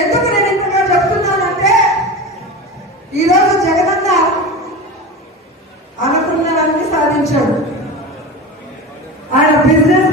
ఎందుకు నేను ఇంతగా చెప్తున్నానంటే ఈరోజు జగనన్న అనుకున్నదానికి సాధించాడు. ఆయన బిజినెస్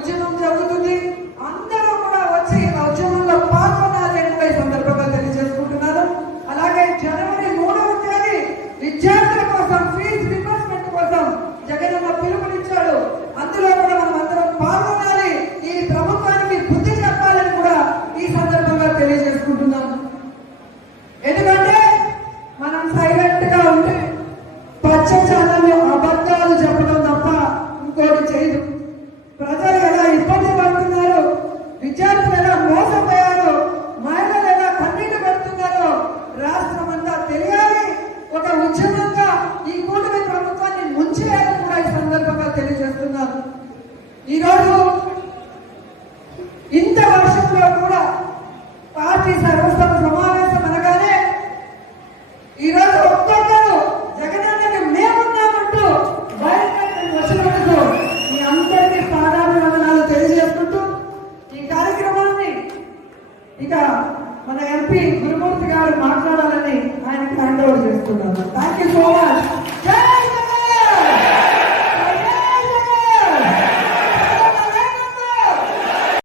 Would you ఉద్యమంగా ఈ కూటమి ప్రభుత్వాన్ని ముంచేయాలని కూడా ఈ సందర్భంగా తెలియజేస్తున్నాను. ఈరోజు 做到。